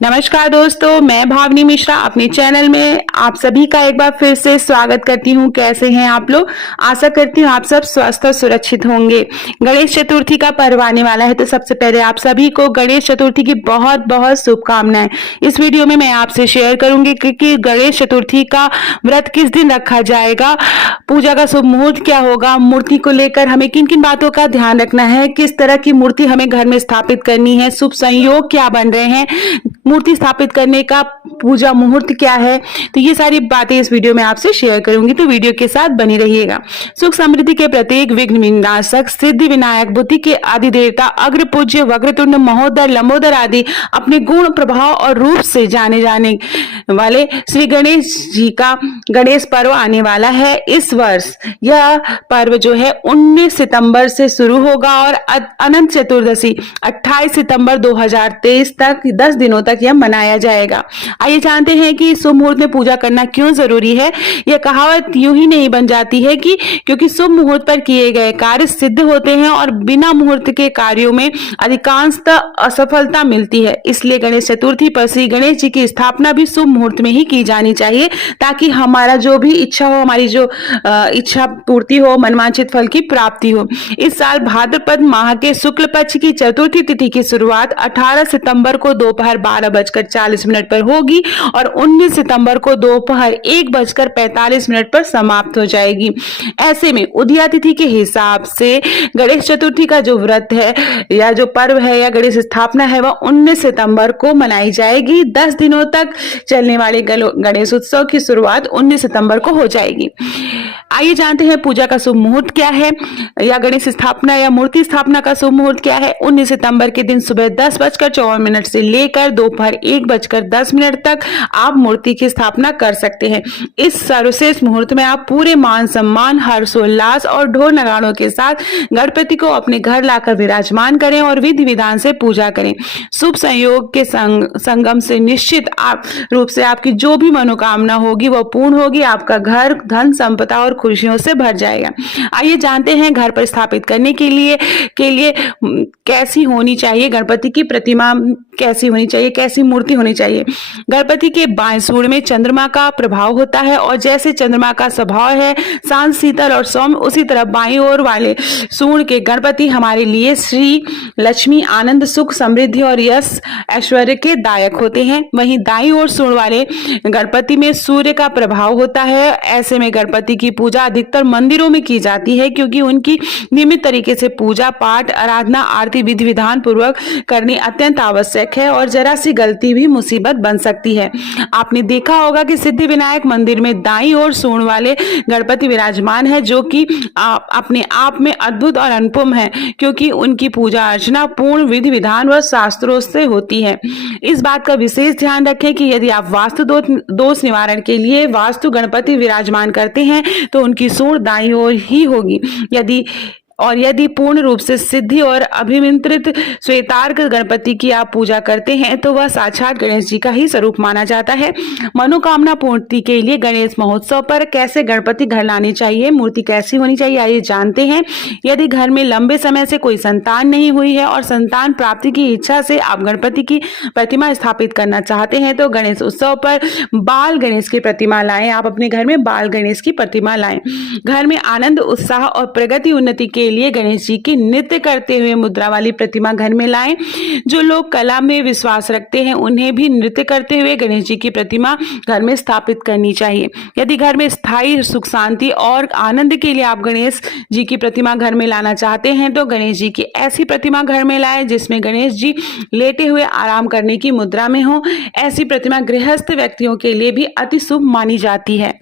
नमस्कार दोस्तों, मैं भावनी मिश्रा अपने चैनल में आप सभी का एक बार फिर से स्वागत करती हूँ। कैसे हैं आप लोग? आशा करती हूँ आप सब स्वस्थ और सुरक्षित होंगे। गणेश चतुर्थी का पर्व आने वाला है, तो सबसे पहले आप सभी को गणेश चतुर्थी की बहुत बहुत शुभकामनाएं। इस वीडियो में मैं आपसे शेयर करूंगी कि गणेश चतुर्थी का व्रत किस दिन रखा जाएगा, पूजा का शुभ मुहूर्त क्या होगा, मूर्ति को लेकर हमें किन किन बातों का ध्यान रखना है, किस तरह की मूर्ति हमें घर में स्थापित करनी है, शुभ संयोग क्या बन रहे हैं, मूर्ति स्थापित करने का पूजा मुहूर्त क्या है। तो ये सारी बातें इस वीडियो में आपसे शेयर करूंगी, तो वीडियो के साथ बनी रहिएगा। सुख समृद्धि के प्रतीक, विघ्न विनाशक, सिद्धि विनायक, बुद्धि के आदि देवता, अग्र पूज्य, वक्रतुंड, महोदर, लंबोदर आदि अपने गुण, प्रभाव और रूप से जाने जाने वाले श्री गणेश जी का गणेश पर्व आने वाला है। इस वर्ष यह पर्व जो है 19 सितंबर से शुरू होगा और अनंत चतुर्दशी 28 सितंबर 2023 तक 10 दिनों तक यह मनाया जाएगा। आइए जानते हैं कि शुभ मुहूर्त में पूजा करना क्यों जरूरी है। यह कहावत यूं ही नहीं बन जाती है कि क्योंकि शुभ मुहूर्त पर किए गए कार्य सिद्ध होते हैं और बिना मुहूर्त के कार्यों में अधिकांशतः असफलता मिलती है। इसलिए गणेश चतुर्थी पर श्री गणेश जी की स्थापना भी शुभ मुहूर्त में ही की जानी चाहिए, ताकि हमारा जो भी इच्छा हो, हमारी जो इच्छा पूर्ति हो, मनवांछित फल की प्राप्ति हो। इस साल भाद्रपद माह के शुक्ल पक्ष की चतुर्थी तिथि की शुरुआत 18 सितंबर को दोपहर 12:40 पर होगी और 19 सितंबर को दोपहर 1:45 पर समाप्त हो जाएगी। ऐसे में उदया तिथि के हिसाब से गणेश चतुर्थी का जो व्रत है या जो पर्व है या गणेश स्थापना है वह 19 सितंबर को मनाई जाएगी। 10 दिनों तक चलने वाले गणेश उत्सव की शुरुआत 19 सितंबर को हो जाएगी। आइए जानते हैं पूजा का शुभ मुहूर्त क्या है, या गणेश स्थापना या मूर्ति स्थापना का शुभ मुहूर्त क्या है। 19 सितंबर के दिन सुबह 10:54 से लेकर दोपहर 1:10 तक आप मूर्ति की स्थापना कर सकते हैं। इस सर्वश्रेष्ठ मुहूर्त में आप पूरे मान सम्मान, हर्षोल्लास और ढोल नगाड़ों के साथ गणपति को अपने घर लाकर विराजमान करें और विधि विधान से पूजा करें। शुभ संयोग के संगम से निश्चित रूप से आपकी जो भी मनोकामना होगी वह पूर्ण होगी। आपका घर धन संपदा और खुशियों से भर जाएगा। आइए जानते हैं घर पर स्थापित करने के लिए कैसी होनी चाहिए गणपति की प्रतिमा, कैसी होनी चाहिए, कैसी मूर्ति होनी चाहिए। गणपति के बाएं सूर्य में चंद्रमा का प्रभाव होता है और जैसे चंद्रमा का स्वभाव है शांत, शीतल और सौम्य, उसी तरह बाईं ओर वाले सूर्य के गणपति हमारे लिए श्री लक्ष्मी, आनंद, सुख, समृद्धि और यश ऐश्वर्य के दायक होते हैं। वहीं दाईं ओर सूर्य वाले गणपति में सूर्य का प्रभाव होता है। ऐसे में गणपति की पूजा अधिकतर मंदिरों में की जाती है, क्योंकि उनकी नियमित तरीके से पूजा पाठ, आराधना, आरती विधि विधान पूर्वक करनी अत्यंत आवश्यक है और जरा सी गलती भी मुसीबत बन सकती है। आपने देखा होगा कि सिद्धि विनायक मंदिर में दाईं ओर सूंड वाले गणपति विराजमान है, जो कि अपने आप में अद्भुत और अनुपम है, क्योंकि उनकी पूजा अर्चना पूर्ण विधि विधान व शास्त्रों से होती है। इस बात का विशेष ध्यान रखें कि यदि आप वास्तु दोष निवारण के लिए वास्तु गणपति विराजमान करते हैं तो उनकी सूंड दाईं ओर ही होगी। यदि पूर्ण रूप से सिद्धि और अभिमंत्रित श्वेतार्क गणपति की आप पूजा करते हैं तो वह साक्षात गणेश जी का ही स्वरूप माना जाता है। मनोकामना पूर्ति के लिए गणेश महोत्सव पर कैसे गणपति घर लाने चाहिए, मूर्ति कैसी होनी चाहिए, आइए जानते हैं। यदि घर में लंबे समय से कोई संतान नहीं हुई है और संतान प्राप्ति की इच्छा से आप गणपति की प्रतिमा स्थापित करना चाहते हैं तो गणेश उत्सव पर बाल गणेश की प्रतिमा लाएं। आप अपने घर में बाल गणेश की प्रतिमा लाएं। घर में आनंद, उत्साह और प्रगति उन्नति के लिए गणेश जी की नृत्य करते हुए मुद्रा वाली प्रतिमा घर में लाएं। जो लोग कला में विश्वास रखते हैं उन्हें भी नृत्य करते हुए गणेश जी की प्रतिमा घर में स्थापित करनी चाहिए। यदि घर में स्थायी सुख, शांति और आनंद के लिए आप गणेश जी की प्रतिमा घर में लाना चाहते हैं तो गणेश जी की ऐसी प्रतिमा घर में लाएं जिसमें गणेश जी लेटे हुए आराम करने की मुद्रा में हो। ऐसी प्रतिमा गृहस्थ व्यक्तियों के लिए भी अति शुभ मानी जाती है।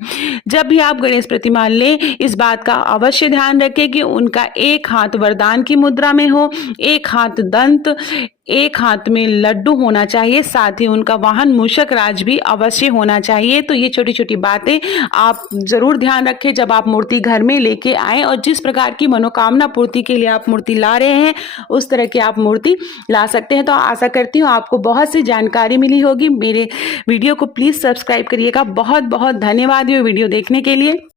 जब भी आप गणेश प्रतिमा लें, इस बात का अवश्य ध्यान रखें कि उनका एक हाथ वरदान की मुद्रा में हो, एक हाथ दंत, एक हाथ में लड्डू होना चाहिए, साथ ही उनका वाहन मूषक राज भी अवश्य होना चाहिए। तो ये छोटी छोटी बातें आप जरूर ध्यान रखें जब आप मूर्ति घर में लेके आए, और जिस प्रकार की मनोकामना पूर्ति के लिए आप मूर्ति ला रहे हैं उस तरह की आप मूर्ति ला सकते हैं। तो आशा करती हूँ आपको बहुत सी जानकारी मिली होगी। मेरे वीडियो को प्लीज सब्सक्राइब करिएगा। बहुत बहुत धन्यवाद ये वीडियो देखने के लिए।